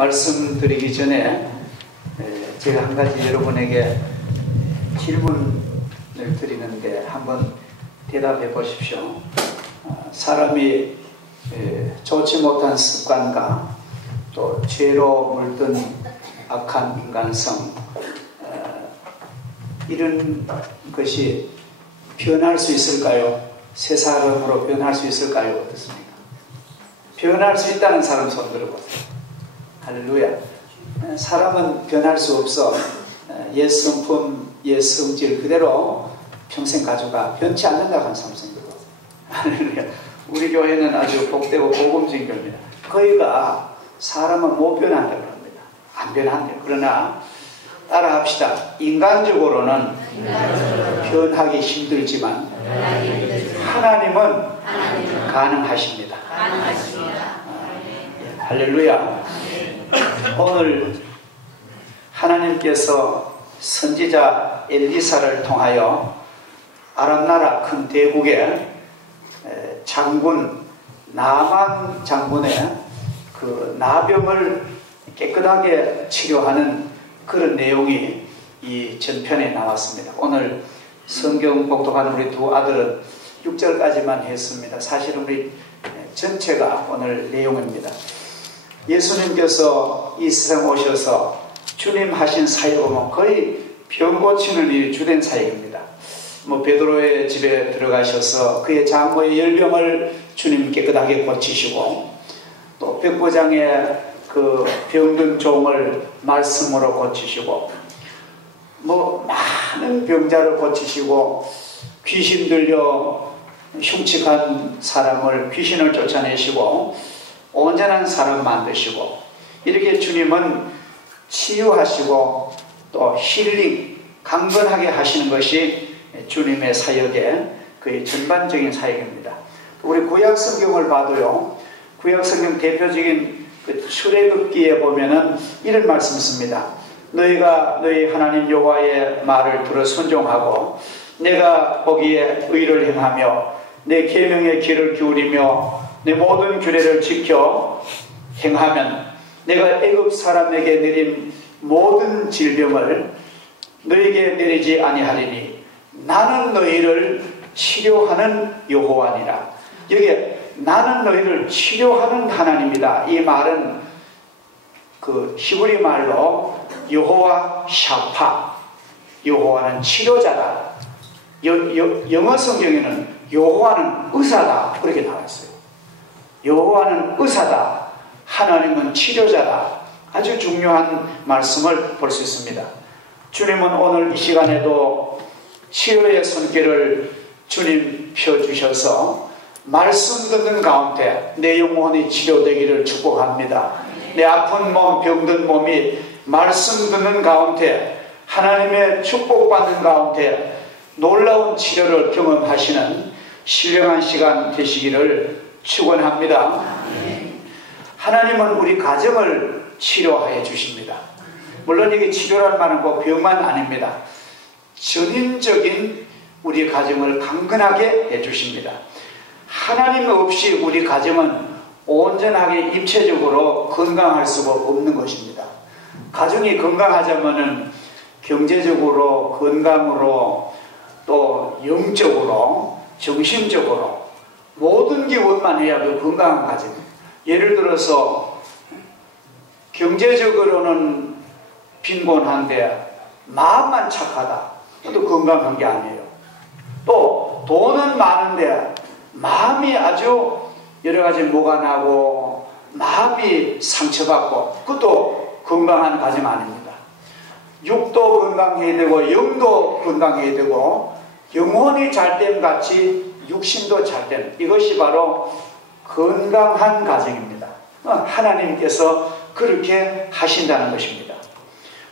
말씀드리기 전에 제가 한 가지 여러분에게 질문을 드리는데 한번 대답해 보십시오. 사람이 좋지 못한 습관과 또 죄로 물든 악한 인간성, 이런 것이 변할 수 있을까요? 새 사람으로 변할 수 있을까요? 어떻습니까? 변할 수 있다는 사람 손 들어보세요. 할렐루야. 사람은 변할 수 없어. 옛 성품, 옛 성질 그대로 평생 가져가. 변치 않는다 하는 사람 손 들어보세요. 할렐루야. 우리 교회는 아주 복되고 복음진 교회입니다. 거기가 사람은 못 변한다고 합니다. 안 변한대요. 그러나 따라합시다. 인간적으로는 변하기 힘들지만 하나님은 가능하십니다. 할렐루야. 오늘 하나님께서 선지자 엘리사를 통하여 아람나라 큰 대국의 장군 나만 장군의 그 나병을 깨끗하게 치료하는 그런 내용이 이 전편에 나왔습니다. 오늘 성경 복독하는 우리 두 아들은 6절까지만 했습니다. 사실은 우리 전체가 오늘 내용입니다. 예수님께서 이 세상 오셔서 주님 하신 사역을 보면 거의 병 고치는 일이 주된 사역입니다. 베드로의 집에 들어가셔서 그의 장모의 열병을 주님 깨끗하게 고치시고, 또 백부장의 그 병든 종을 말씀으로 고치시고, 많은 병자를 고치시고, 귀신 들려 흉측한 사람을 귀신을 쫓아내시고 온전한 사람 만드시고, 이렇게 주님은 치유하시고 또 힐링, 강건하게 하시는 것이 주님의 사역의 거의 전반적인 사역입니다. 우리 구약 성경을 봐도요, 구약 성경 대표적인 그 출애굽기에 보면은 이런 말씀 있습니다. 너희가 너희 하나님 여호와의 말을 들어 순종하고 내가 보기에 의를 행하며 내 계명의 귀를 기울이며 내 모든 규례를 지켜 행하면 내가 애굽 사람에게 내린 모든 질병을 너희에게 내리지 아니하리니 나는 너희를 치료하는 여호와니라. 여기에 나는 너희를 치료하는 하나님이다. 이 말은 그 히브리 말로 여호와 샤파, 여호와는 치료자다. 영어 성경에는 여호와는 의사다, 그렇게 나왔어요. 여호와는 의사다, 하나님은 치료자다. 아주 중요한 말씀을 볼 수 있습니다. 주님은 오늘 이 시간에도 치료의 손길을 주님 펴주셔서 말씀 듣는 가운데 내 영혼이 치료되기를 축복합니다. 내 아픈 몸, 병든 몸이 말씀 듣는 가운데, 하나님의 축복받는 가운데 놀라운 치료를 경험하시는 신령한 시간 되시기를 축원합니다. 하나님은 우리 가정을 치료하여 주십니다. 물론 이게 치료란 말은 꼭 병만 아닙니다. 전인적인 우리 가정을 강건하게 해주십니다. 하나님 없이 우리 가정은 온전하게 입체적으로 건강할 수가 없는 것입니다. 가정이 건강하자면은 경제적으로, 건강으로, 또 영적으로, 정신적으로 모든 게 원만해야 그 건강한 가정입니다. 예를 들어서 경제적으로는 빈곤한데 마음만 착하다, 또 건강한 게 아니에요. 또 돈은 많은데 마음이 아주 여러 가지 뭐가 나고 마음이 상처받고, 그것도 건강한 가정 아닙니다. 육도 건강해야 되고 영도 건강해야 되고 영혼이 잘됨 같이 육신도 잘됨, 이것이 바로 건강한 가정입니다. 하나님께서 그렇게 하신다는 것입니다.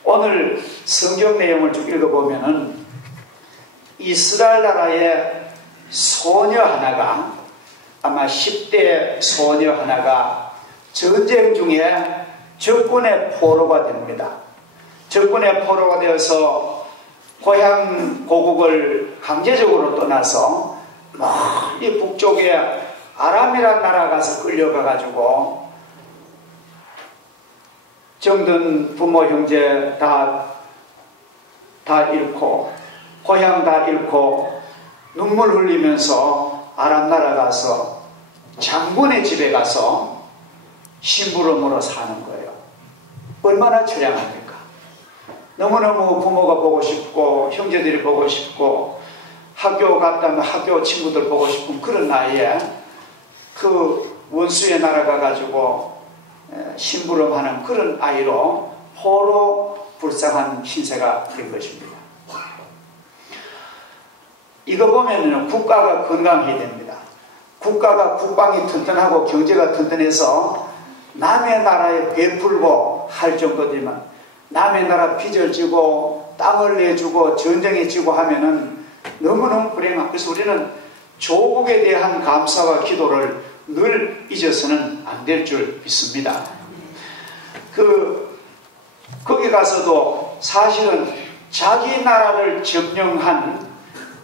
오늘 성경 내용을 쭉 읽어보면은 이스라엘 나라의 소녀 하나가, 아마 10대 소녀 하나가 전쟁 중에 적군의 포로가 됩니다. 적군의 포로가 되어서 고향 고국을 강제적으로 떠나서 이 북쪽에 아람이라는 나라 가서 끌려가 가지고 정든 부모 형제 다 잃고 고향 다 잃고 눈물 흘리면서 아람 나라 가서 장군의 집에 가서 심부름으로 사는 거예요. 얼마나 처량합니까? 너무너무 부모가 보고 싶고 형제들이 보고 싶고 학교 갔다면 학교 친구들 보고 싶은 그런 나이에 그 원수의 나라 가가지고 심부름하는 그런 아이로 포로 불쌍한 신세가 된 것입니다. 이거 보면 국가가 건강해야 됩니다. 국가가 국방이 튼튼하고 경제가 튼튼해서 남의 나라에 베풀고 할 정도지만 남의 나라 빚을 지고 땅을 내주고 전쟁에 지고 하면은 너무너무 불행한. 그래서 우리는 조국에 대한 감사와 기도를 늘 잊어서는 안 될 줄 믿습니다. 거기 가서도 사실은 자기 나라를 점령한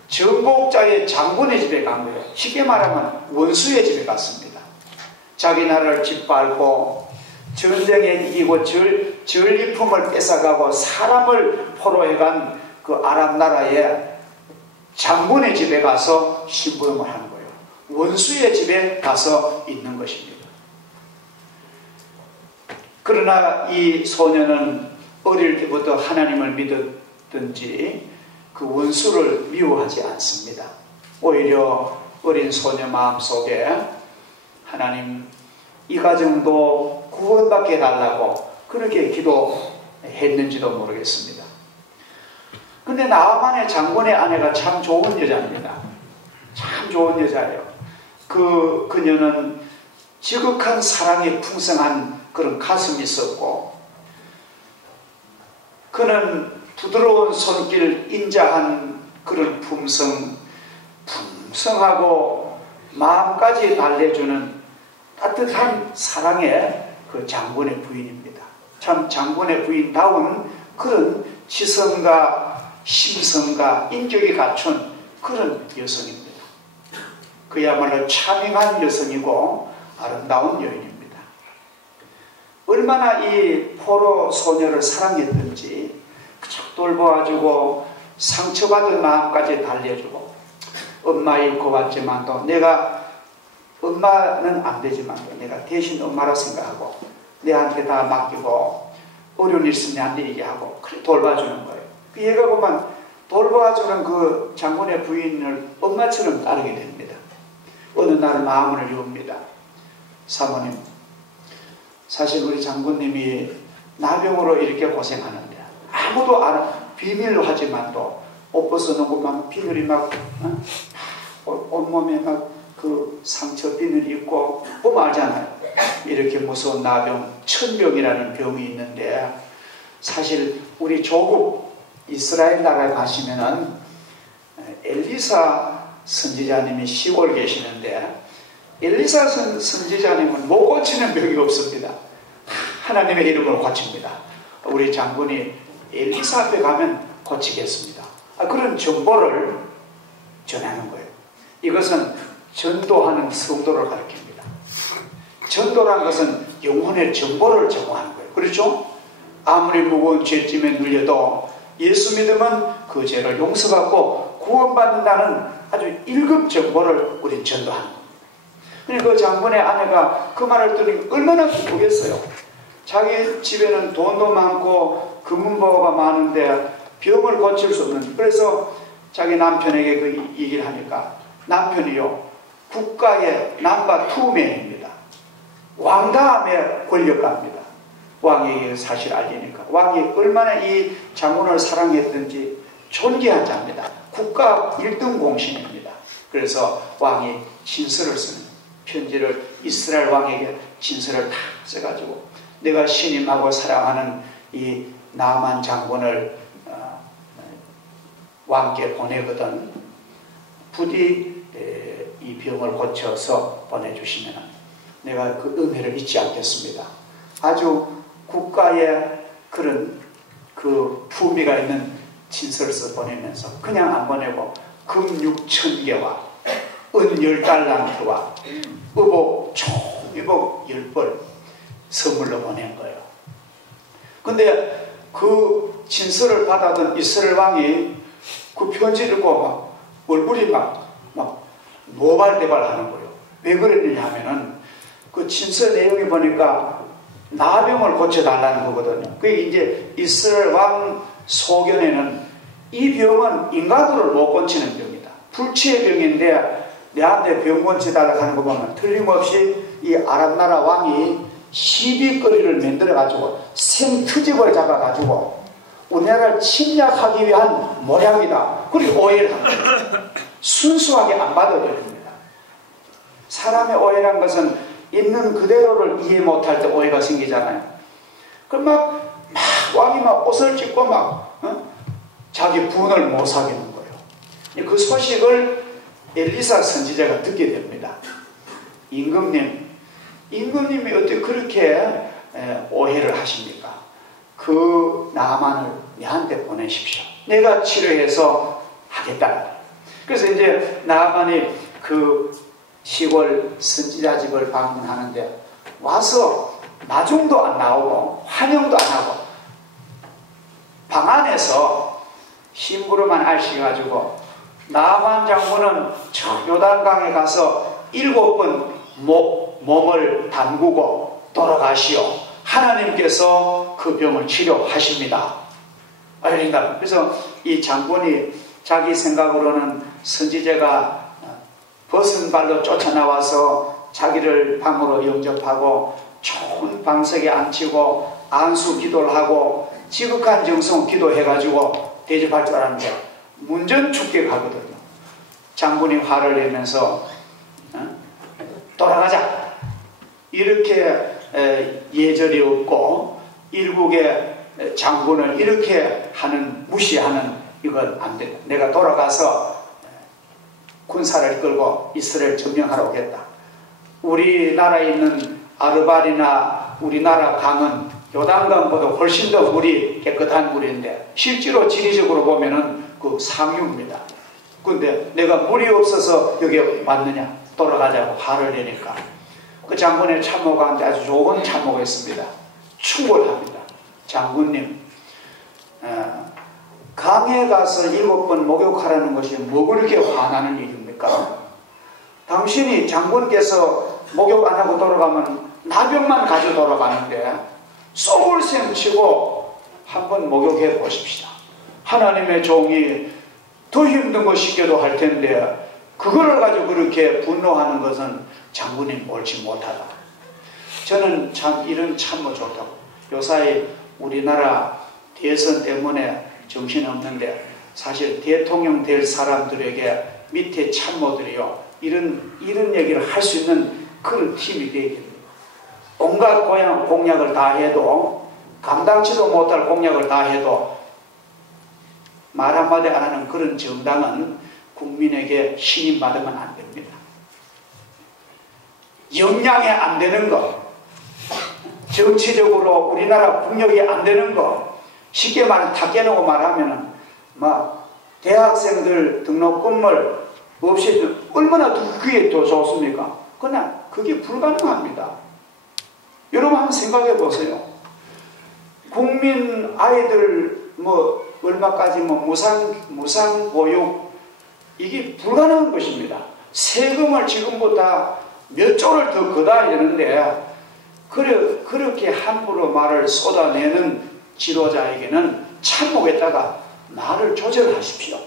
정복자의 장군의 집에 간 거예요. 쉽게 말하면 원수의 집에 갔습니다. 자기 나라를 짓밟고 전쟁에 이기고 전리품을 뺏어가고 사람을 포로해간 그 아랍 나라의 장군의 집에 가서 심부름을 하는 거예요. 원수의 집에 가서 있는 것입니다. 그러나 이 소녀는 어릴 때부터 하나님을 믿었든지 그 원수를 미워하지 않습니다. 오히려 어린 소녀 마음속에 하나님 이 가정도 구원받게 해달라고 그렇게 기도했는지도 모르겠습니다. 근데 나아만의 장군의 아내가 참 좋은 여자입니다. 참 좋은 여자예요. 그녀는 지극한 사랑이 풍성한 그런 가슴이 있었고 그는 부드러운 손길 인자한 그런 풍성하고 마음까지 달래주는 따뜻한 사랑의 그 장군의 부인입니다. 참 장군의 부인다운 그런 지성과 심성과 인격이 갖춘 그런 여성입니다. 그야말로 차밍한 여성이고 아름다운 여인입니다. 얼마나 이 포로 소녀를 사랑했던지 돌보아주고 상처받은 마음까지 달래주고 엄마 잃고 왔지만도 내가 엄마는 안 되지만도 내가 대신 엄마라 생각하고 내한테 다 맡기고 어려운 일 있으면 내한테 얘기하고 그래 돌봐주는 거예요. 그 얘가 보면 돌봐주는 그 장군의 부인을 엄마처럼 따르게 됩니다. 어느 날 마음을 여웁니다. 사모님, 사실 우리 장군님이 나병으로 이렇게 고생하는데 아무도 비밀로 하지만도 옷 벗어놓고 막 비늘이 막 온몸에 막 그 상처 비늘이 있고 보면 알잖아요. 이렇게 무서운 나병 천병이라는 병이 있는데 사실 우리 조국 이스라엘 나라에 가시면은 엘리사 선지자님이 시골 계시는데 엘리사 선지자님은 못 고치는 병이 없습니다. 하나님의 이름으로 고칩니다. 우리 장군이 엘리사 앞에 가면 고치겠습니다. 그런 정보를 전하는 거예요. 이것은 전도하는 성도를 가리킵니다. 전도라는 것은 영혼의 정보를 제공하는 거예요. 그렇죠? 아무리 무거운 죄짐에 눌려도 예수 믿으면 그 죄를 용서받고 구원받는다는 아주 1급 정보를 우린 전도하는 겁니다. 그러니까 그 장군의 아내가 그 말을 들으니 얼마나 기쁘겠어요. 자기 집에는 돈도 많고 금은보화가 많은데 병을 고칠 수 없는, 그래서 자기 남편에게 그 얘기를 하니까 남편이요 국가의 넘버 2맨입니다. 왕 다음에 권력가입니다. 왕에게 사실 알리니까 왕이 얼마나 이 장군을 사랑했든지 존귀한 자입니다. 국가 1등 공신입니다. 그래서 왕이 진서를 쓰는 편지를 이스라엘 왕에게 진서를 다 써가지고 내가 신임하고 사랑하는 이 나만 장군을 왕께 보내거든 부디 이 병을 고쳐서 보내주시면 내가 그 은혜를 잊지 않겠습니다. 아주 국가의 그런 그 품위가 있는 진서를 써 보내면서 그냥 안 보내고 금 6,000개와 은 10달란트와 의복 총 의복 10벌 선물로 보낸 거예요. 근데 그 진서를 받아든 이스라엘 왕이 그 편지를 읽고 막 얼굴이 막 노발대발 하는 거예요. 왜 그랬느냐 하면은 그 진서 내용이 보니까 나병을 고쳐달라는 거거든요. 그게 이제 이스라엘 왕 소견에는 이 병은 인간으로 못 고치는 병이다. 불치의 병인데 내한테 병 고쳐달라고 하는 거 보면 틀림없이 이 아랍나라 왕이 시비거리를 만들어가지고 생트집을 잡아가지고 우리나라를 침략하기 위한 모략이다. 그리고 오해를 합니다. 순수하게 안 받아들입니다. 사람의 오해란 것은 있는 그대로를 이해 못할 때 오해가 생기잖아요. 그럼 막 왕이 막 옷을 찢고 자기 분을 못 사귀는 거예요. 그 소식을 엘리사 선지자가 듣게 됩니다. 임금님이 어떻게 그렇게 오해를 하십니까? 그 나만을 내한테 보내십시오. 내가 치료해서 하겠다. 그래서 이제 나만이 그 시골 선지자 집을 방문하는데 와서 나중도 안 나오고 환영도 안 하고 방 안에서 심부름만 알씨가지고 나만 장군은 저 요단강에 가서 7번 몸을 담그고 돌아가시오. 하나님께서 그 병을 치료하십니다. 그래서 이 장군이 자기 생각으로는 선지자가 벗은 발로 쫓아나와서 자기를 방으로 영접하고 좋은 방석에 앉히고 안수 기도를 하고 지극한 정성 기도해가지고 대접할 줄 알았는데 문전 죽게 가거든요. 장군이 화를 내면서 돌아가자 이렇게 예절이 없고 일국의 장군을 이렇게 무시하는 이건 안 된다. 내가 돌아가서 군사를 이끌고 이스라엘 점령하러 오겠다. 우리나라에 있는 아르발이나 우리나라 강은 요단강보다 훨씬 더 물이 깨끗한 물인데 실제로 지리적으로 보면은 그 상류입니다. 근데 내가 물이 없어서 여기에 왔느냐? 돌아가자고 화를 내니까 그 장군의 참모가 아주 좋은 참모가 있습니다. 충고합니다. 장군님, 강에 가서 7번 목욕하라는 것이 뭐 그렇게 화나는 일입니까? 당신이 장군께서 목욕 안 하고 돌아가면 나병만 가져 돌아가는데 쏘울샘 치고 한번 목욕해 보십시다. 하나님의 종이 더 힘든 거 시켜도 할 텐데 그거를 가지고 그렇게 분노하는 것은 장군님 옳지 못하다. 저는 참 이런 참모 좋다고. 요사이 우리나라 대선 때문에 정신없는데 사실 대통령 될 사람들에게 밑에 참모들이요 이런 얘기를 할 수 있는 그런 팀이 되겠네요. 온갖 공약을 다 해도 감당치도 못할 공약을 다 해도 말 한마디 안 하는 그런 정당은 국민에게 신임받으면 안 됩니다. 역량이 안 되는 것, 정치적으로 우리나라 국력이 안 되는 것, 쉽게 말하면 다 깨놓고 말하면은 막 대학생들 등록금을 없이 얼마나 그게 더 좋습니까? 그러나 그게 불가능합니다. 여러분 한번 생각해 보세요. 국민 아이들 얼마까지 무상 보육 이게 불가능한 것입니다. 세금을 지금보다 몇 조를 더 걷어야 되는데 그렇게 함부로 말을 쏟아내는 지도자에게는 참모에다가 말을 조절하십시오.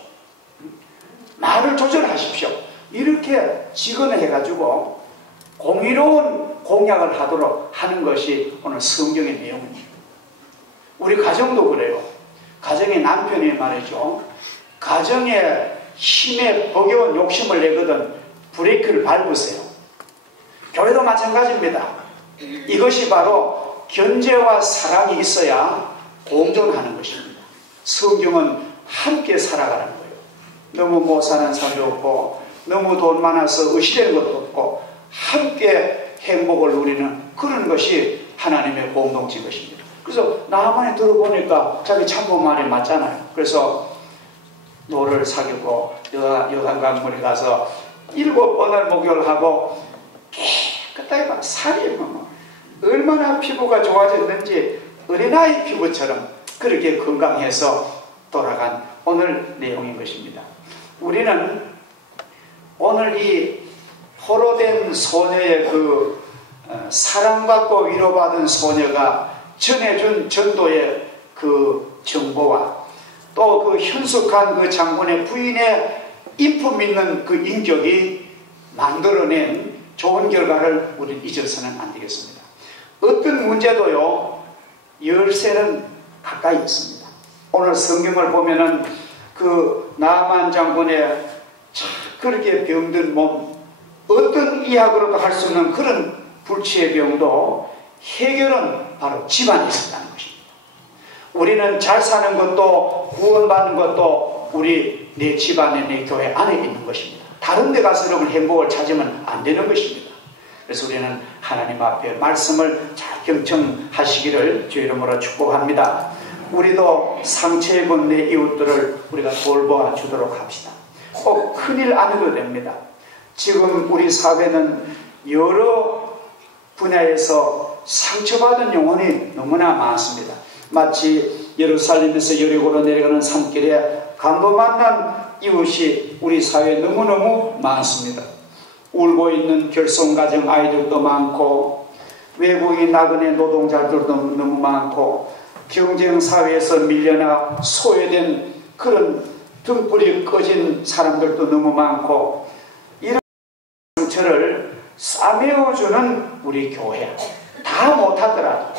말을 조절하십시오. 이렇게 직언해가지고 공의로운 공약을 하도록 하는 것이 오늘 성경의 내용입니다. 우리 가정도 그래요. 가정의 남편이 말이죠. 가정에 힘에 버겨운 욕심을 내거든 브레이크를 밟으세요. 교회도 마찬가지입니다. 이것이 바로 견제와 사랑이 있어야 공존하는 것입니다. 성경은 함께 살아가는 거예요. 너무 못 사는 사람도 없고 너무 돈 많아서 의시되는 것도 없고 함께 행복을 누리는 그런 것이 하나님의 공동체 것입니다. 그래서 나만에 들어보니까 자기 참모 말이 맞잖아요. 그래서 노를 사귀고 요단강물에 가서 7번을 목욕을 하고 깨끗하게 막 살이 얼마나 피부가 좋아졌는지 어린아이 피부처럼 그렇게 건강해서 돌아간 오늘 내용인 것입니다. 우리는 오늘 이 포로된 소녀의 그 사랑받고 위로받은 소녀가 전해준 전도의 그 정보와 또 그 현숙한 그 장군의 부인의 인품 있는 그 인격이 만들어낸 좋은 결과를 우리는 잊어서는 안 되겠습니다. 어떤 문제도요, 열쇠는 가까이 있습니다. 오늘 성경을 보면은 그 나아만 장군의 그렇게 병든 몸, 어떤 의학으로도 할 수 없는 그런 불치의 병도 해결은 바로 집안에 있었다는 것입니다. 우리는 잘 사는 것도 구원받는 것도 우리 내 집안에 내 교회 안에 있는 것입니다. 다른 데 가서 여러분 행복을 찾으면 안 되는 것입니다. 그래서 우리는 하나님 앞에 말씀을 잘 경청하시기를 주의 이름으로 축복합니다. 우리도 상처 입은 내 이웃들을 우리가 돌보아 주도록 합시다. 꼭 큰일 안 해도 됩니다. 지금 우리 사회는 여러 분야에서 상처받은 영혼이 너무나 많습니다. 마치 예루살렘에서 여리고로 내려가는 산길에 강도 만난 이웃이 우리 사회에 너무너무 많습니다. 울고 있는 결손가정 아이들도 많고, 외국인 나그네 노동자들도 너무 많고, 경쟁사회에서 밀려나 소외된 그런 등불이 꺼진 사람들도 너무 많고, 이런 상처를 싸매어주는 우리 교회, 다 못하더라도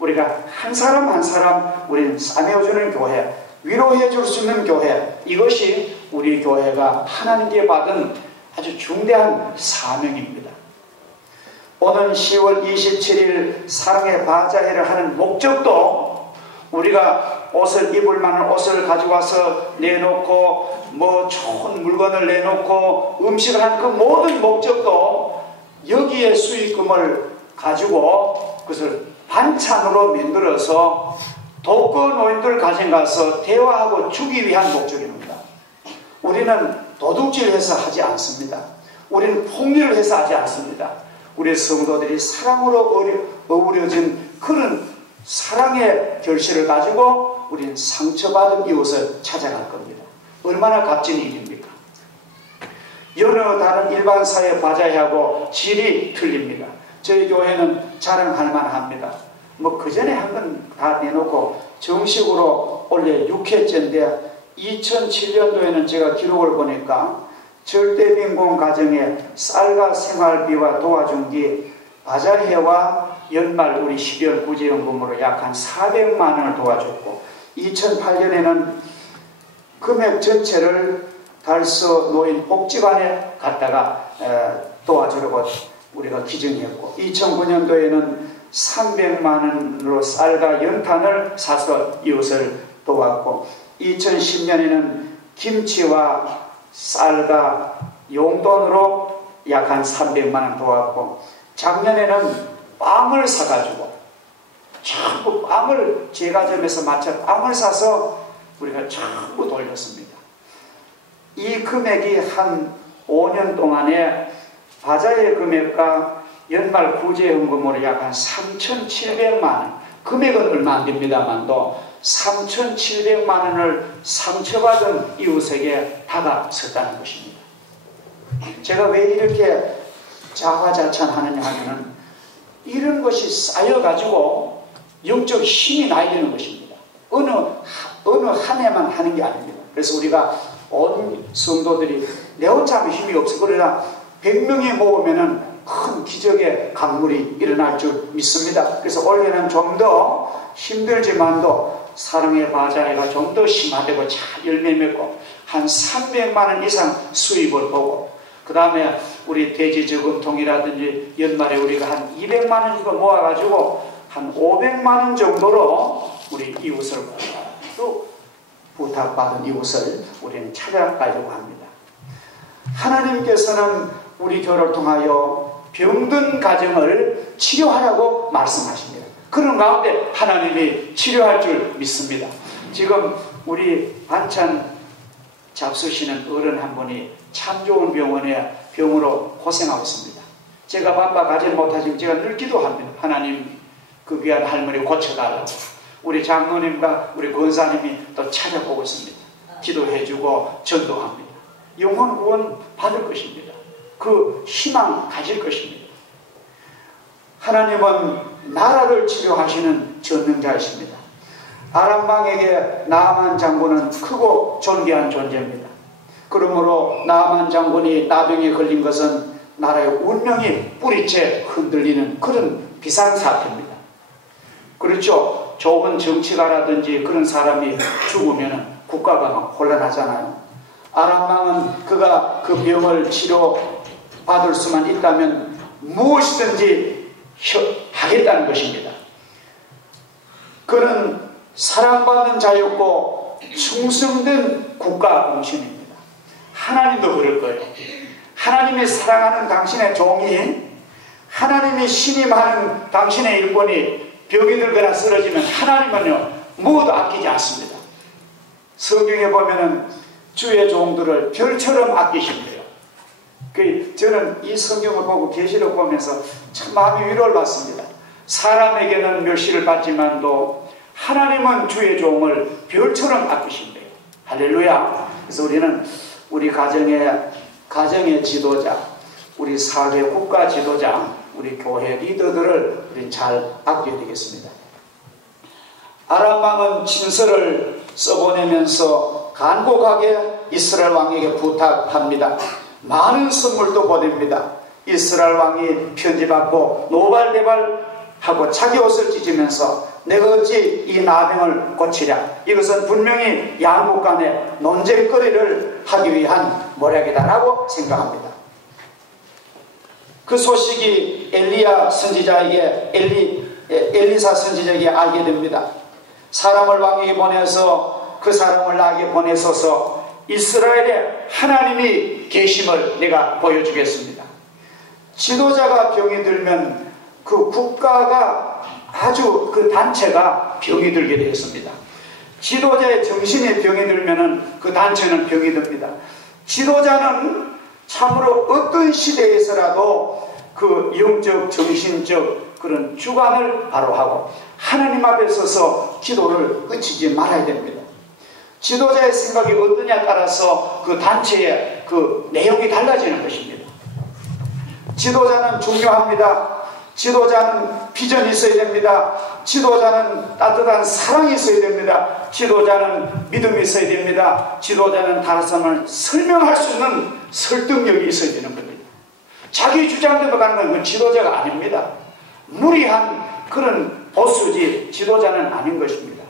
우리가 한 사람 한 사람 우리는 싸매어주는 교회, 위로해 줄 수 있는 교회, 이것이 우리 교회가 하나님께 받은 아주 중대한 사명입니다. 오는 10월 27일 사랑의 바자회를 하는 목적도 우리가 옷을 입을 만한 옷을 가지고 와서 내놓고 뭐 좋은 물건을 내놓고 음식을 하는 그 모든 목적도 여기에 수익금을 가지고 그것을 반찬으로 만들어서 독거 노인들 가정 가서 대화하고 주기 위한 목적입니다. 우리는 도둑질해서 하지 않습니다. 우리는 폭력을 해서 하지 않습니다. 우리 성도들이 사랑으로 어우러진 그런 사랑의 결실을 가지고 우리는 상처받은 이웃을 찾아갈 겁니다. 얼마나 값진 일입니까? 여러 다른 일반 사회 바자회하고 질이 틀립니다. 저희 교회는 자랑할 만합니다. 뭐 그전에 한 건 다 내놓고 정식으로 원래 6회째인데 2007년도에는 제가 기록을 보니까 절대빈곤 가정에 쌀과 생활비와 도와준 바자회와 연말 우리 12월 구제연금으로 약 한 400만 원을 도와줬고, 2008년에는 금액 전체를 달서 노인 복지관에 갔다가 도와주려고 우리가 기증했고, 2009년도에는 300만 원으로 쌀과 연탄을 사서 이웃을 도왔고, 2010년에는 김치와 쌀과 용돈으로 약 한 300만 원 도왔고, 작년에는 빵을 사가지고 전부 빵을 제과점에서 마차 빵을 사서 우리가 전부 돌렸습니다. 이 금액이 한 5년 동안에 바자회 금액과 연말 구제연금으로 약 한 3,700만 원, 금액은 얼마 안 됩니다만도 3,700만 원을 상처받은 이웃에게 다가섰다는 것입니다. 제가 왜 이렇게 자화자찬하느냐 하면은 이런 것이 쌓여가지고 영적 힘이 나야 되는 것입니다. 어느 한 해만 하는 게 아닙니다. 그래서 우리가 온 성도들이 내 혼자 하면 힘이 없어. 그러나 100명이 모으면은 큰 기적의 강물이 일어날 줄 믿습니다. 그래서 올해는 좀 더 힘들지만도 사랑의 바자회가 좀 더 심화되고 잘 열매 맺고 한 300만 원 이상 수입을 보고, 그 다음에 우리 대지저금통이라든지 연말에 우리가 한 200만 원 정도 모아가지고 한 500만 원 정도로 우리 이웃을 또 부탁받은 이웃을 우리는 찾아가려고 합니다. 하나님께서는 우리 교회를 통하여 병든 가정을 치료하라고 말씀하십니다. 그런 가운데 하나님이 치료할 줄 믿습니다. 지금 우리 반찬 잡수시는 어른 한 분이 참 좋은 병원에 병으로 고생하고 있습니다. 제가 바빠 가지 못하지만 제가 늘 기도합니다. 하나님 그 귀한 할머니 고쳐달라고. 우리 장로님과 우리 권사님이 또 찾아보고 있습니다. 기도해주고 전도합니다. 영혼 구원 받을 것입니다. 그 희망 가질 것입니다. 하나님은 나라를 치료하시는 전능자이십니다. 아람왕에게 나아만 장군은 크고 존귀한 존재입니다. 그러므로 나아만 장군이 나병에 걸린 것은 나라의 운명이 뿌리째 흔들리는 그런 비상사태입니다. 그렇죠. 좋은 정치가라든지 그런 사람이 죽으면 국가가 막 혼란하잖아요. 아람왕은 그가 그 병을 치료받을 수만 있다면 무엇이든지 하겠다는 것입니다. 그는 사랑받는 자였고 충성된 국가 공신입니다. 하나님도 그럴 거예요. 하나님이 사랑하는 당신의 종이, 하나님이 신임하는 당신의 일꾼이 병이 들거나 쓰러지면 하나님은요 모두 아끼지 않습니다. 성경에 보면은 주의 종들을 별처럼 아끼신대요. 저는 이 성경을 보고 계시록 보면서 참 마음이 위로를 받습니다. 사람에게는 멸시를 받지만도 하나님은 주의 종을 별처럼 아끼신대요. 할렐루야. 그래서 우리는 우리 가정의 지도자, 우리 사회 국가 지도자, 우리 교회 리더들을 우리 잘 아껴야 되겠습니다. 아람왕은 친서를 써보내면서 간곡하게 이스라엘 왕에게 부탁합니다. 많은 선물도 보냅니다. 이스라엘 왕이 편지받고 노발대발하고 자기 옷을 찢으면서 내가 어찌 이 나병을 고치랴. 이것은 분명히 양국 간의 논쟁거리를 하기 위한 모략이다라고 생각합니다. 그 소식이 엘리사 선지자에게 알게 됩니다. 사람을 왕에게 보내서 그 사람을 나에게 보내소서 이스라엘에 하나님이 계심을 내가 보여주겠습니다. 지도자가 병이 들면 그 국가가 아주 그 단체가 병이 들게 되었습니다. 지도자의 정신에 병이 들면 그 단체는 병이 듭니다. 지도자는 참으로 어떤 시대에서라도 그 영적 정신적 그런 주관을 바로 하고 하나님 앞에 서서 기도를 그치지 말아야 됩니다. 지도자의 생각이 어떠냐에 따라서 그 단체의 그 내용이 달라지는 것입니다. 지도자는 중요합니다. 지도자는 비전이 있어야 됩니다. 지도자는 따뜻한 사랑이 있어야 됩니다. 지도자는 믿음이 있어야 됩니다. 지도자는 다른 사람을 설명할 수 있는 설득력이 있어야 되는 겁니다. 자기 주장대로 가는 건 지도자가 아닙니다. 무리한 그런 보수지 지도자는 아닌 것입니다.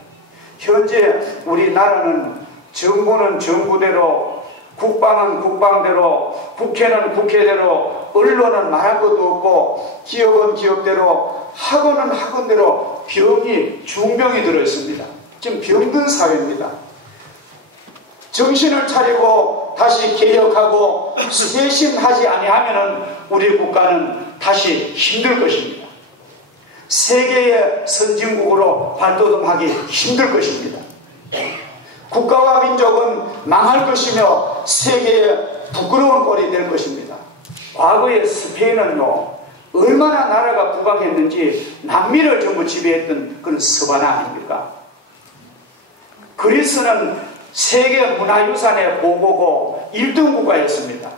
현재 우리나라는 정부는 정부대로, 국방은 국방대로, 국회는 국회대로, 언론은 말할 것도 없고, 기업은 기업대로, 학원은 학원대로 중병이 들어있습니다. 지금 병든 사회입니다. 정신을 차리고 다시 개혁하고 쇄신하지 아니하면 우리 국가는 다시 힘들 것입니다. 세계의 선진국으로 발돋움하기 힘들 것입니다. 국가와 민족은 망할 것이며 세계의 부끄러운 꼴이 될 것입니다. 과거의 스페인은요 얼마나 나라가 부강했는지 남미를 전부 지배했던 그런 서바나 아닙니까? 그리스는 세계 문화유산의 보고고 1등 국가였습니다.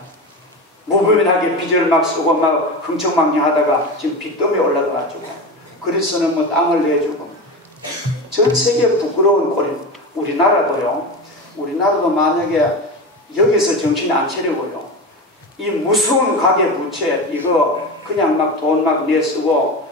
무분별하게 빚을 막 쓰고 막 흥청망청하다가 지금 빚더미에 올라가가지고 그리스는 뭐 땅을 내주고 전 세계 부끄러운 꼴이 우리나라도요. 우리나라도 만약에 여기서 정신이 안 차리고요. 이 무서운 가계 부채 이거 그냥 막 돈 막 내쓰고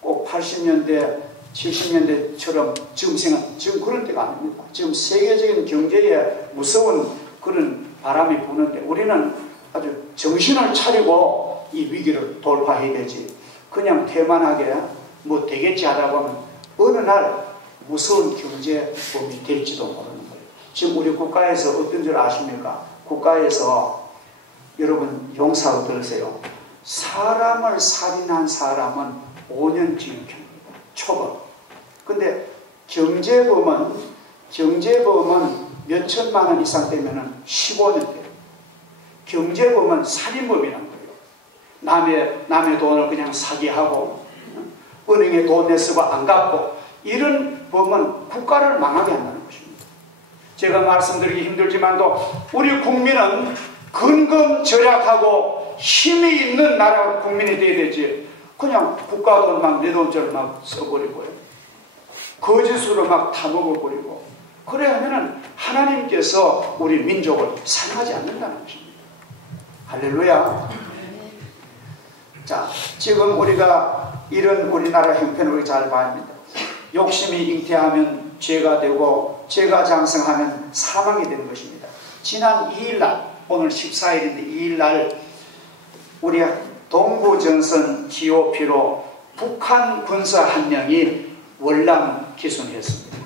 꼭 80년대 70년대처럼 지금 그럴 때가 아닙니다. 지금 세계적인 경제에 무서운 그런 바람이 부는데 우리는 아주 정신을 차리고 이 위기를 돌파해야 되지. 그냥 태만하게 뭐 되겠지 하다 보면 어느 날 무서운 경제범이 될지도 모르는 거예요. 지금 우리 국가에서 어떤 줄 아십니까? 국가에서 여러분 용사로 들으세요. 사람을 살인한 사람은 5년 징역입니다. 초범. 근데 경제범은 몇 천만 원 이상 되면 15년 돼요. 경제범은 살인범이란 거예요. 남의 돈을 그냥 사기하고 은행에 돈 내쓰고 안 갚고 이런 법은 국가를 망하게 한다는 것입니다. 제가 말씀드리기 힘들지만도 우리 국민은 근검절약하고 힘이 있는 나라 국민이 돼야 되지, 그냥 국가 돈 막 내 돈처럼 막 써버리고요, 거짓으로 막 타먹어버리고, 그래야 하면은 하나님께서 우리 민족을 사용하지 않는다는 것입니다. 할렐루야. 자, 지금 우리가 이런 우리나라 형편을 우리 잘 봐야 합니다. 욕심이 잉태하면 죄가 되고, 죄가 장성하면 사망이 되는 것입니다. 지난 2일날, 오늘 14일인데 2일날 우리 동부전선 GOP로 북한 군사 한 명이 월남 기순했습니다.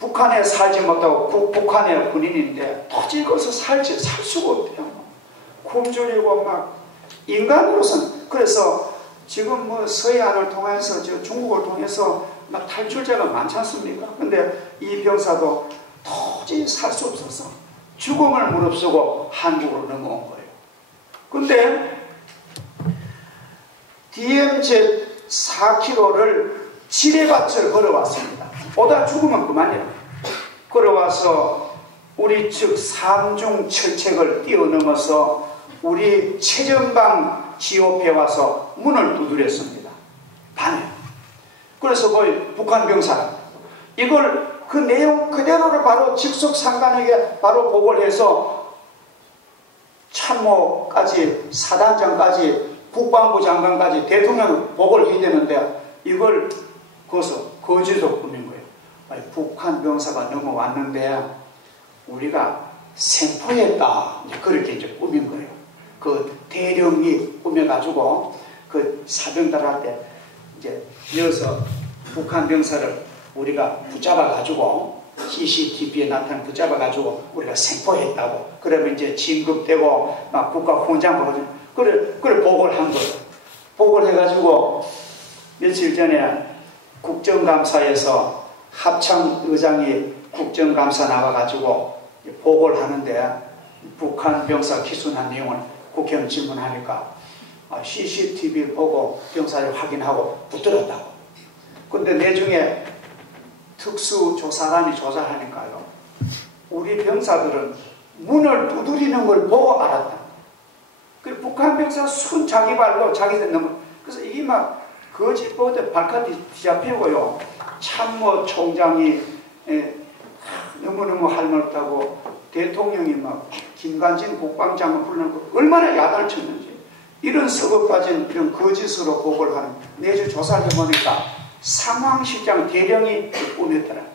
북한에 살지 못하고 북한의 군인인데 도저히 거기서 살 수가 없대요. 굶주리고 막 인간으로서는. 그래서 지금 뭐 서해안을 통해서 중국을 통해서 막 탈출자가 많지 않습니까? 근데 이 병사도 도저히 살 수 없어서 죽음을 무릅쓰고 한국으로 넘어온 거예요. 근데 DMZ 4km를 지뢰밭을 걸어왔습니다. 오다 죽으면 그만이에요. 걸어와서 우리 측 3중 철책을 뛰어넘어서 우리 최전방 GOP에 와서 문을 두드렸습니다. 반에. 그래서 거의 북한 병사, 이걸 그 내용 그대로를 바로 직속 상관에게 바로 보고를 해서 참모까지, 사단장까지, 국방부 장관까지 대통령 보고를 해야 되는데, 이걸 거기서 거짓으로 꾸민 거예요. 아니, 북한 병사가 넘어왔는데 우리가 생포했다, 그렇게 이제 꾸민 거예요. 그 대령이 꾸며가지고 그 사병들한테 이제 이어서 북한 병사를 우리가 붙잡아가지고 CCTV에 나타나 붙잡아가지고 우리가 생포했다고, 그러면 이제 진급되고 막 국가 훈장 받고, 그래 보고를 한 거예요. 보고를 해가지고 며칠 전에 국정감사에서 합참 의장이 국정감사 나와가지고 보고를 하는데, 북한 병사 기순한 내용을 국회의원 질문하니까 CCTV 보고 병사를 확인하고 붙들었다고. 근데 내중에 특수조사관이 조사하니까요, 우리 병사들은 문을 두드리는 걸 보고 알았다. 그 북한 병사 순 자기 발로 자기들 넘어. 그래서 이게 막 거짓 보도 발칵 뒤잡히고요. 참모 총장이 너무너무 할 말 없다고 대통령이 막 김관진 국방장관 불러놓고 얼마나 야단을 쳤는지, 이런 썩어 빠진 이런 거짓으로 보고를 하는, 내주 조사를 해보니까 상황실장 대령이 꾸몄더라고요.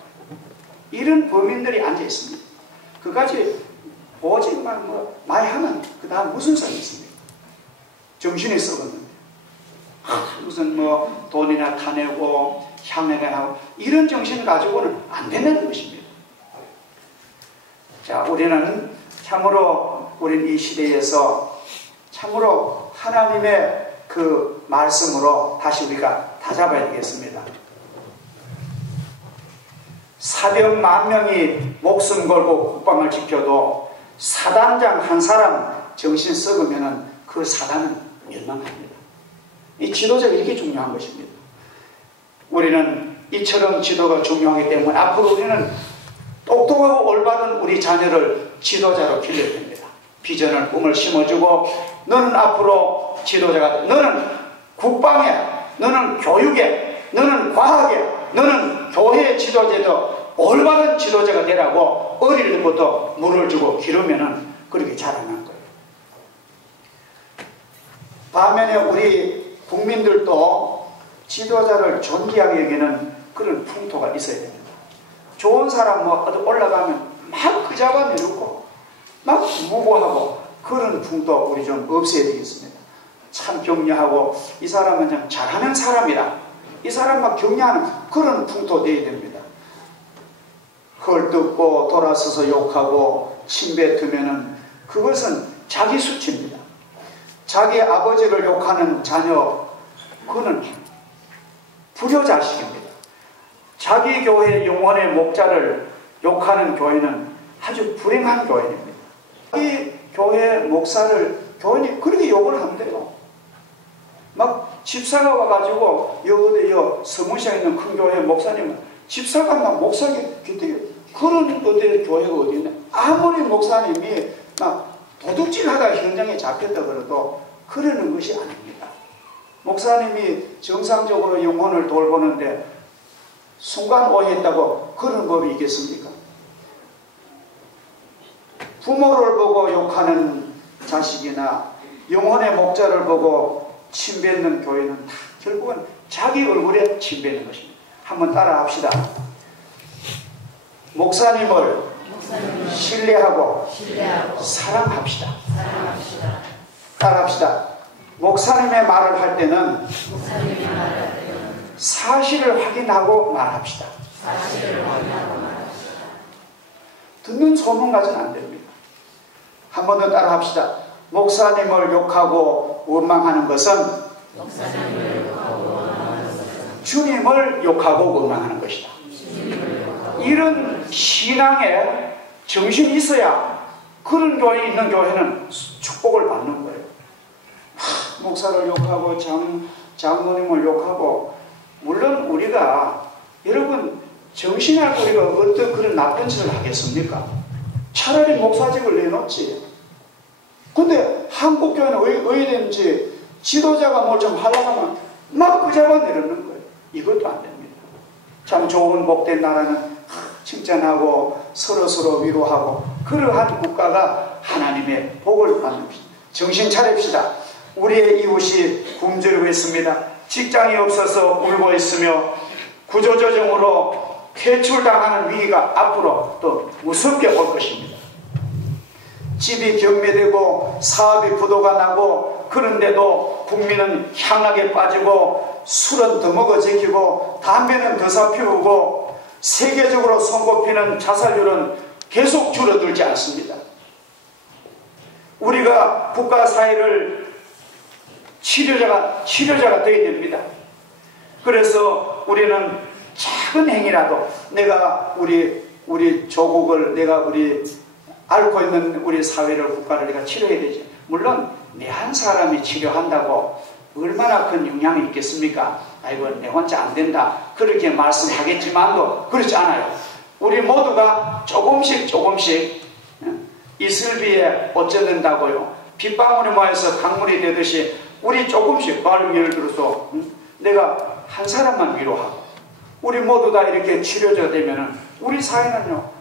이런 범인들이 앉아있습니다. 그까지 보지만 뭐 많이 하면 그 다음 무슨 소용이 있습니까? 정신이 썩었는데. 무슨 뭐 돈이나 타내고 향내가 나고 이런 정신을 가지고는 안 된다는 것입니다. 자, 우리는 참으로 이 시대에서 참으로 하나님의 그 말씀으로 다시 우리가 다잡아야 되겠습니다. 사병 10,000명이 목숨 걸고 국방을 지켜도 사단장 한 사람 정신 썩으면 그 사단은 멸망합니다. 이 지도자가 이렇게 중요한 것입니다. 우리는 이처럼 지도가 중요하기 때문에 앞으로 우리는 똑똑하고 올바른 우리 자녀를 지도자로 길러야 됩니다. 비전을, 꿈을 심어주고, 너는 앞으로 지도자가 돼. 너는 국방에, 너는 교육에, 너는 과학에, 너는 교회 지도자도 올바른 지도자가 되라고 어릴 때부터 물을 주고 기르면은 그렇게 자라는 거예요. 반면에 우리 국민들도 지도자를 존귀하게 여기는 그런 풍토가 있어야 됩니다. 좋은 사람 뭐 어디 올라가면 막 그 잡아내놓고 막 무고하고 그런 풍토 우리 좀 없애야 되겠습니다. 참 격려하고 이 사람은 참 잘하는 사람이다, 이 사람 막 격려하는 그런 풍토 돼야 됩니다. 헐뜯고 돌아서서 욕하고 침뱉으면은 그것은 자기 수치입니다. 자기 아버지를 욕하는 자녀, 그거는 불효자식입니다. 자기 교회 영혼의 목자를 욕하는 교회는 아주 불행한 교회입니다. 자기 교회 목사를 교인이 그렇게 욕을 한대요. 막 집사가 와가지고 여 서문시에 있는 큰 교회 목사님은 집사가 막 목사님 기대게 그런 어디 교회가 어디 있냐. 아무리 목사님이 막 도둑질하다 현장에 잡혔다 그래도 그러는 것이 아닙니다. 목사님이 정상적으로 영혼을 돌보는데 순간 오해했다고 그런 법이 있겠습니까? 부모를 보고 욕하는 자식이나 영혼의 목자를 보고 침뱉는 교회는 다 결국은 자기 얼굴에 침뱉는 것입니다. 한번 따라 합시다. 목사님을 신뢰하고 사랑합시다. 따라 합시다. 목사님의 말을 할 때는 사실을 확인하고 말합시다. 듣는 소문 가지는 안 됩니다. 한 번 더 따라 합시다. 목사님을 욕하고 원망하는 것은 주님을 욕하고 원망하는 것이다. 이런 신앙에 정신이 있어야 그런 교회에 있는 교회는 축복을 받는 거예요. 목사를 욕하고 장로님을 욕하고, 물론 우리가 여러분 정신하고 우리가 어떤 그런 나쁜 짓을 하겠습니까? 차라리 목사직을 내놓지. 근데 한국 교회는 왜 되는지 지도자가 뭘 좀 하려고 하면 막 그 잡아 내려는 거예요. 이것도 안 됩니다. 참 좋은 복된 나라는 칭찬하고 서로 위로하고 그러한 국가가 하나님의 복을 받는 것입니다. 정신 차립시다. 우리의 이웃이 굶주리고 있습니다. 직장이 없어서 울고 있으며 구조조정으로 퇴출당하는 위기가 앞으로 또 무섭게 올 것입니다. 집이 경매되고 사업이 부도가 나고, 그런데도 국민은 향락에 빠지고 술은 더 먹어 지키고 담배는 더 사 피우고 세계적으로 손꼽히는 자살률은 계속 줄어들지 않습니다. 우리가 국가 사회를 치료자가 되어야 됩니다. 그래서 우리는 작은 행위라도 내가 우리 조국을, 내가 우리 앓고 있는 우리 사회를, 국가를 내가 치료해야 되지. 물론 내 한 사람이 치료한다고 얼마나 큰 영향이 있겠습니까? 아이고 내 혼자 안 된다 그렇게 말씀하겠지만도 그렇지 않아요. 우리 모두가 조금씩 이슬비에 어쩌는다고요. 빗방울이 모여서 강물이 되듯이 우리 조금씩, 예를 들어서 내가 한 사람만 위로하고 우리 모두 다 이렇게 치료가 되면은 우리 사회는요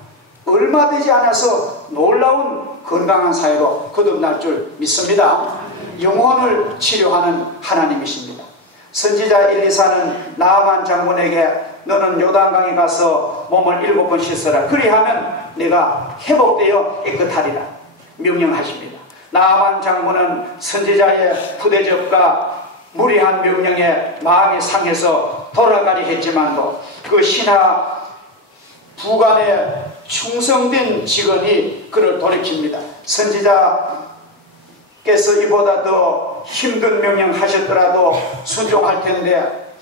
얼마 되지 않아서 놀라운 건강한 사회로 거듭날 줄 믿습니다. 영혼을 치료하는 하나님이십니다. 선지자 엘리사는 나아만 장군에게 너는 요단강에 가서 몸을 7번 씻어라. 그리하면 내가 회복되어 깨끗하리라 명령하십니다. 나아만 장군은 선지자의 부대접과 무리한 명령에 마음이 상해서 돌아가리 했지만도 그 신하 부관에 충성된 직원이 그를 돌이킵니다. 선지자께서 이보다 더 힘든 명령하셨더라도 순종할 텐데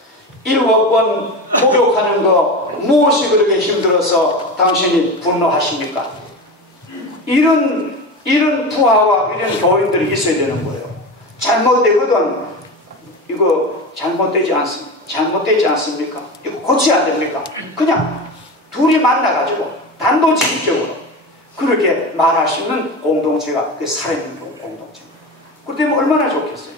7번 목욕하는 거 무엇이 그렇게 힘들어서 당신이 분노하십니까? 이런 부하와 이런 교인들이 있어야 되는 거예요. 잘못되거든. 이거 잘못되지 않습니까? 이거 고쳐야 안 됩니까? 그냥 둘이 만나가지고 단도직입적으로 그렇게 말할 수 있는 공동체가 그 살아있는 공동체입니다. 그때면 얼마나 좋겠어요.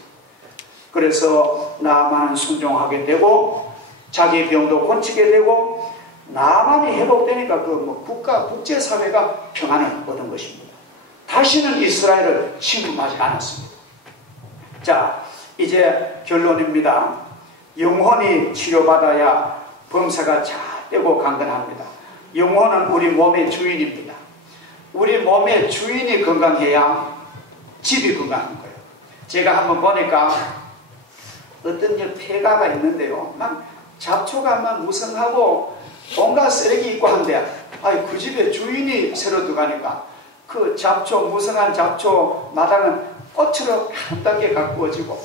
그래서 나만은 순종하게 되고 자기 병도 고치게 되고 나만이 회복되니까 국제사회가 평안을 얻은 것입니다. 다시는 이스라엘을 침범하지 않았습니다. 자, 이제 결론입니다. 영혼이 치료받아야 범사가 잘 되고 강건합니다. 영혼은 우리 몸의 주인입니다. 우리 몸의 주인이 건강해야 집이 건강한 거예요. 제가 한번 보니까 어떤 폐가가 있는데요. 막 잡초가 막 무성하고 온갖 쓰레기 있고 한데 그 집에 주인이 새로 들어가니까 그 잡초, 무성한 잡초 마당은 꽃으로 아름답게 가꾸어지고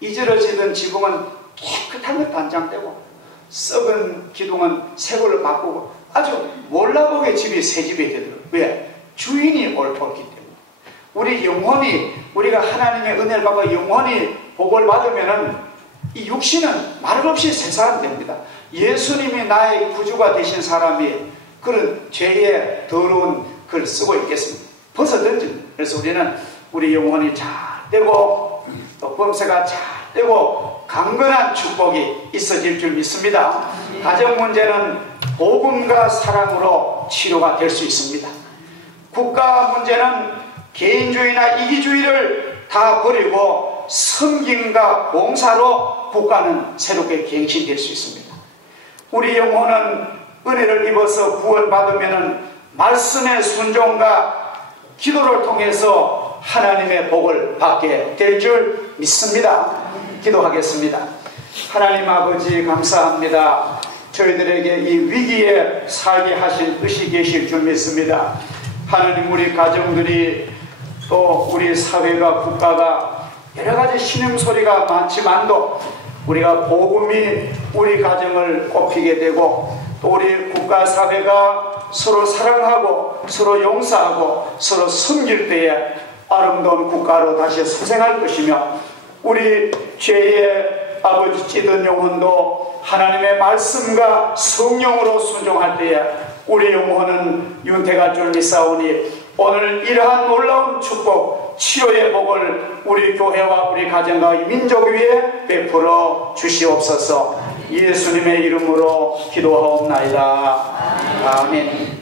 이저러지던 지붕은 깨끗한 것 단장되고 썩은 기둥은 새 걸로 바꾸고 아주 몰라보게 집이 새 집이 되더라고요. 왜? 주인이 옳기 때문에. 우리 영혼이, 우리가 하나님의 은혜를 받고 영혼이 복을 받으면은 이 육신은 말 없이 새 사람 됩니다. 예수님이 나의 구주가 되신 사람이 그런 죄의 더러운 글 쓰고 있겠습니다. 벗어던집니다. 그래서 우리는 우리 영혼이 잘 되고 또 범세가 잘 되고 강건한 축복이 있어질 줄 믿습니다. 가정 문제는 복음과 사랑으로 치료가 될 수 있습니다. 국가 문제는 개인주의나 이기주의를 다 버리고 섬김과 봉사로 국가는 새롭게 갱신될 수 있습니다. 우리 영혼은 은혜를 입어서 구원받으면 말씀의 순종과 기도를 통해서 하나님의 복을 받게 될 줄 믿습니다. 기도하겠습니다. 하나님 아버지 감사합니다. 저희들에게 이 위기에 살게 하신 뜻이 계실 줄 믿습니다. 하나님, 우리 가정들이 또 우리 사회가 국가가 여러가지 신음소리가 많지만도 우리가 복음이 우리 가정을 꼽히게 되고 또 우리 국가 사회가 서로 사랑하고 서로 용서하고 서로 섬길 때에 아름다운 국가로 다시 소생할 것이며 우리 죄의 아버지 찌든 영혼도 하나님의 말씀과 성령으로 순종할 때에 우리 영혼은 윤택할 줄 믿사오니 오늘 이러한 놀라운 축복 치료의 복을 우리 교회와 우리 가정과 민족 위에 베풀어 주시옵소서. 예수님의 이름으로 기도하옵나이다. 아멘.